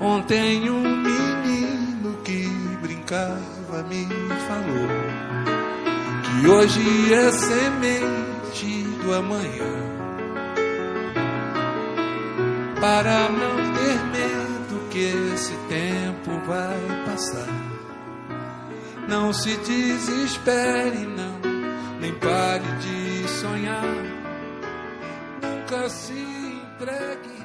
Ontem um menino que brincava me falou que hoje é semente do amanhã. Para não ter medo que esse tempo vai passar, não se desespere, não, nem pare de sonhar. Nunca se entregue,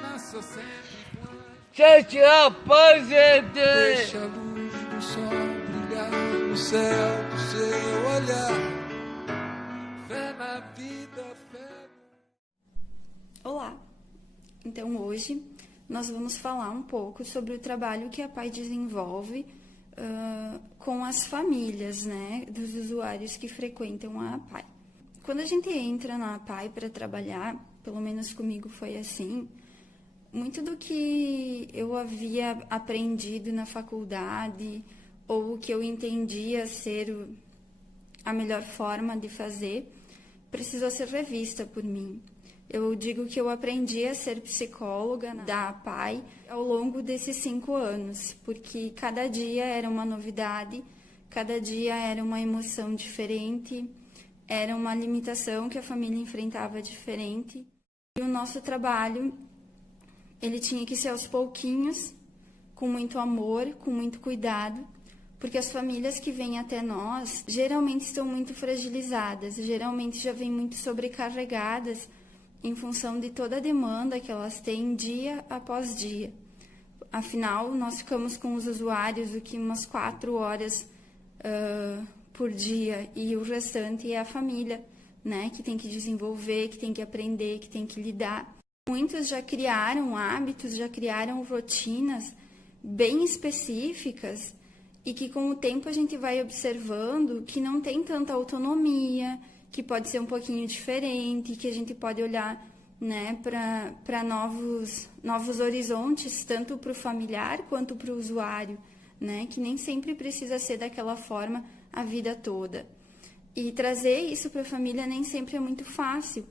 nasça sempre com a... Gente, rapaz, gente! Deixa a luz do sol brilhar no céu do seu olhar. Fé na vida, fé no... Olá! Então hoje nós vamos falar um pouco sobre o trabalho que a PAI desenvolve com as famílias, né, dos usuários que frequentam a PAI. Quando a gente entra na PAI para trabalhar, pelo menos comigo foi assim, muito do que eu havia aprendido na faculdade ou o que eu entendia ser a melhor forma de fazer, precisou ser revista por mim. Eu digo que eu aprendi a ser psicóloga da PAI ao longo desses 5 anos, porque cada dia era uma novidade, cada dia era uma emoção diferente, era uma limitação que a família enfrentava diferente. E o nosso trabalho, ele tinha que ser aos pouquinhos, com muito amor, com muito cuidado, porque as famílias que vêm até nós geralmente estão muito fragilizadas, geralmente já vêm muito sobrecarregadas, em função de toda a demanda que elas têm dia após dia. Afinal, nós ficamos com os usuários aqui umas 4 horas por dia e o restante é a família, né, que tem que desenvolver, que tem que aprender, que tem que lidar. Muitos já criaram hábitos, já criaram rotinas bem específicas e que com o tempo a gente vai observando que não tem tanta autonomia, que pode ser um pouquinho diferente, que a gente pode olhar, né, para novos horizontes, tanto para o familiar quanto para o usuário, né, que nem sempre precisa ser daquela forma a vida toda. E trazer isso para a família nem sempre é muito fácil,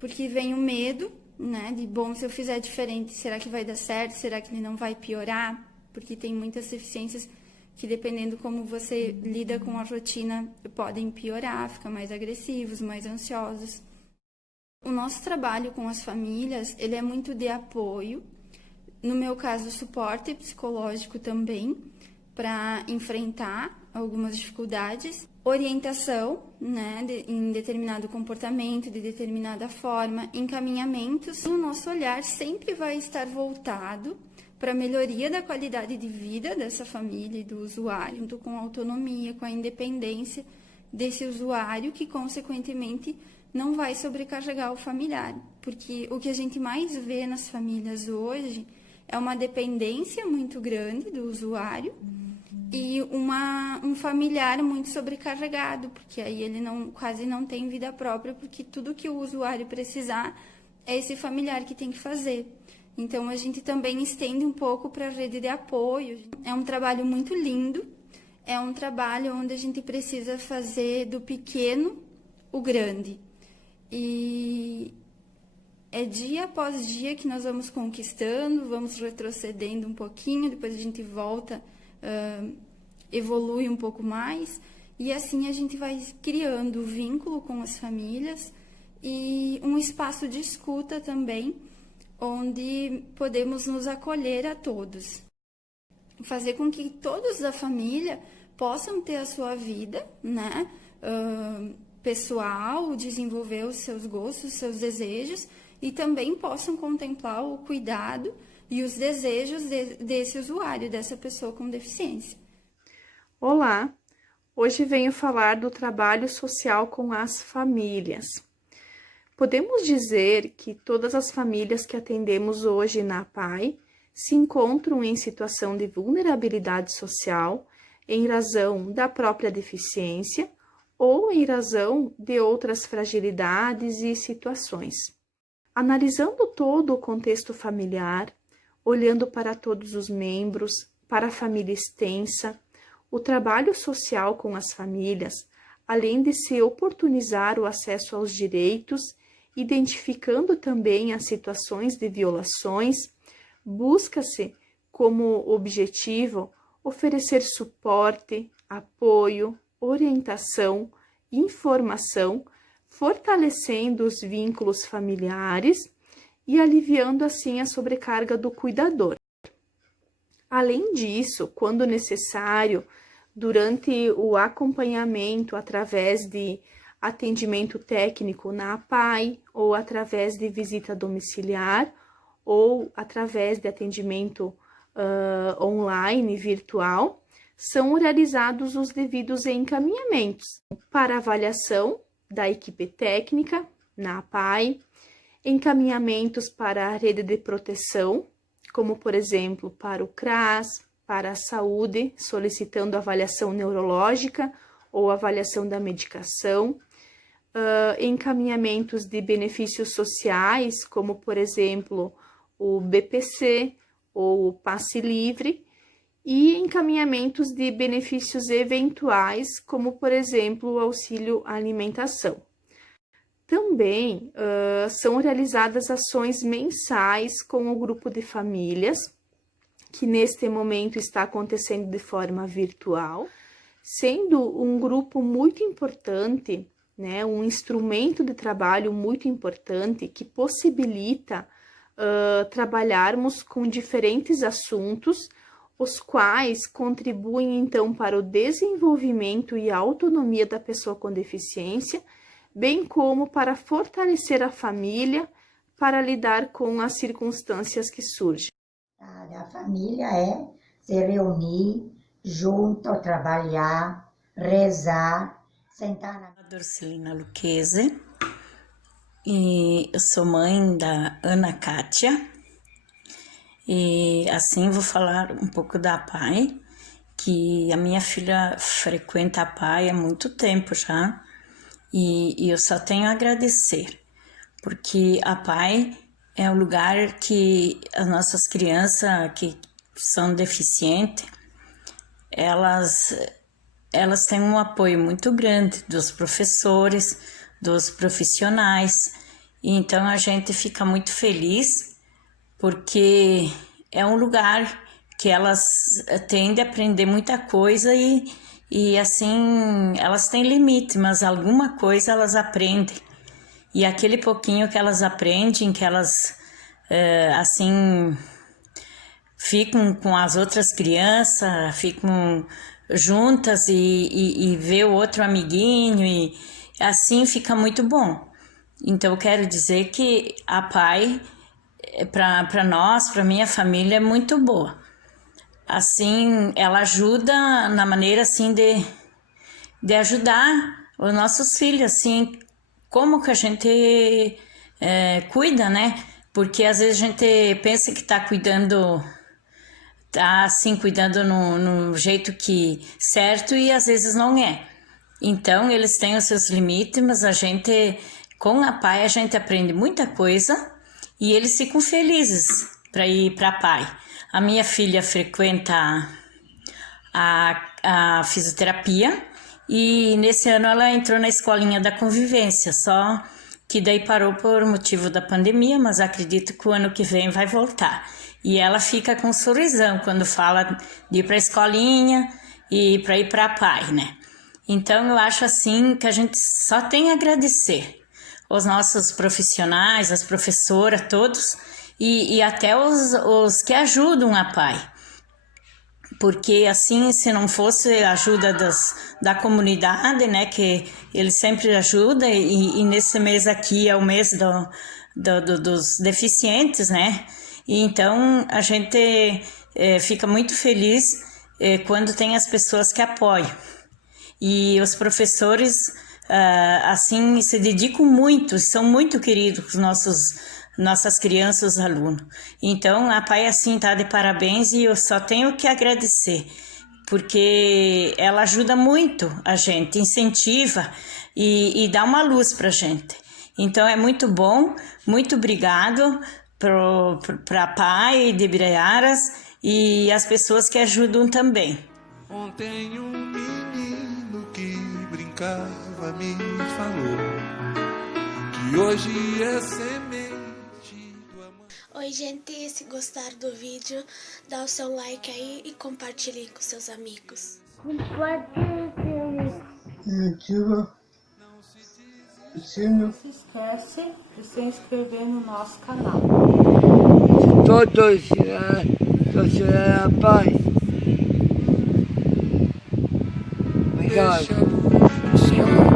porque vem o medo, né, de, bom, se eu fizer diferente, será que vai dar certo? Será que ele não vai piorar? Porque tem muitas deficiências que, dependendo como você lida com a rotina, podem piorar, ficar mais agressivos, mais ansiosos. O nosso trabalho com as famílias, ele é muito de apoio, no meu caso, suporte psicológico também, para enfrentar algumas dificuldades, orientação, né, em determinado comportamento, de determinada forma, encaminhamentos. O nosso olhar sempre vai estar voltado para a melhoria da qualidade de vida dessa família e do usuário, junto com a autonomia, com a independência desse usuário, que, consequentemente, não vai sobrecarregar o familiar. Porque o que a gente mais vê nas famílias hoje é uma dependência muito grande do usuário e um familiar muito sobrecarregado, porque aí ele quase não tem vida própria, porque tudo que o usuário precisar é esse familiar que tem que fazer. Então, a gente também estende um pouco para a rede de apoio. É um trabalho muito lindo, é um trabalho onde a gente precisa fazer do pequeno o grande. E é dia após dia que nós vamos conquistando, vamos retrocedendo um pouquinho, depois a gente volta, evolui um pouco mais, e assim a gente vai criando vínculo com as famílias e um espaço de escuta também, onde podemos nos acolher a todos. Fazer com que todos da família possam ter a sua vida, né, pessoal, desenvolver os seus gostos, os seus desejos, e também possam contemplar o cuidado e os desejos desse usuário, dessa pessoa com deficiência. Olá! Hoje venho falar do trabalho social com as famílias. Podemos dizer que todas as famílias que atendemos hoje na PAI se encontram em situação de vulnerabilidade social em razão da própria deficiência ou em razão de outras fragilidades e situações. Analisando todo o contexto familiar, olhando para todos os membros, para a família extensa, o trabalho social com as famílias, além de se oportunizar o acesso aos direitos, identificando também as situações de violações, busca-se como objetivo oferecer suporte, apoio, orientação, informação, fortalecendo os vínculos familiares e aliviando assim a sobrecarga do cuidador. Além disso, quando necessário, durante o acompanhamento através de atendimento técnico na APAE ou através de visita domiciliar ou através de atendimento online, virtual, são realizados os devidos encaminhamentos para avaliação da equipe técnica na APAE, encaminhamentos para a rede de proteção, como por exemplo para o CRAS, para a saúde, solicitando avaliação neurológica ou avaliação da medicação, encaminhamentos de benefícios sociais, como por exemplo o BPC ou o Passe Livre, e encaminhamentos de benefícios eventuais, como por exemplo o auxílio alimentação. Também são realizadas ações mensais com o grupo de famílias, que neste momento está acontecendo de forma virtual, sendo um grupo muito importante, né, um instrumento de trabalho muito importante que possibilita trabalharmos com diferentes assuntos, os quais contribuem então para o desenvolvimento e a autonomia da pessoa com deficiência, bem como para fortalecer a família para lidar com as circunstâncias que surgem. A família é se reunir junto, trabalhar, rezar, sentar na... Dorcelina Luquezzi, e eu sou mãe da Ana Kátia, e assim vou falar um pouco da APAE, que a minha filha frequenta a APAE há muito tempo já, e eu só tenho a agradecer, porque a APAE é um lugar que as nossas crianças que são deficientes, elas têm um apoio muito grande dos professores, dos profissionais, e então a gente fica muito feliz, porque é um lugar que elas tendem a aprender muita coisa e assim, elas têm limite, mas alguma coisa elas aprendem. E aquele pouquinho que elas aprendem, que elas, assim, ficam com as outras crianças, ficam juntas e vê o outro amiguinho, e assim fica muito bom. Então, eu quero dizer que a APAE, para nós, para minha família, é muito boa. Assim, ela ajuda na maneira, assim, de ajudar os nossos filhos, assim, como que a gente cuida, né? Porque às vezes a gente pensa que tá cuidando no jeito que certo e às vezes não é. Então eles têm os seus limites, mas a gente, com a APAE, a gente aprende muita coisa e eles ficam felizes para ir para a APAE. A minha filha frequenta a fisioterapia, e nesse ano ela entrou na escolinha da convivência, só que daí parou por motivo da pandemia, mas acredito que o ano que vem vai voltar. E ela fica com um sorrisão quando fala de ir para a escolinha e para ir para a APAE, né? Então eu acho assim que a gente só tem a agradecer os nossos profissionais, as professoras, todos, e até os que ajudam a APAE. Porque assim, se não fosse a ajuda da comunidade, né, que eles sempre ajudam, e nesse mês aqui é o mês dos deficientes, né, e então a gente fica muito feliz quando tem as pessoas que apoiam. E os professores, assim, se dedicam muito, são muito queridos nossas crianças, alunos. Então, a APAE, assim, tá de parabéns, e eu só tenho que agradecer, porque ela ajuda muito a gente, incentiva e dá uma luz pra gente. Então, é muito bom, muito obrigado pra APAE de Biraiaras e as pessoas que ajudam também. Ontem um menino que brincava me falou que hoje é semente. Oi, gente, se gostar do vídeo, dá o seu like aí e compartilhe com seus amigos. Ativa o sino. Não se esquece de se inscrever no nosso canal. Todos a paz. Obrigado. Deixa a luz buscar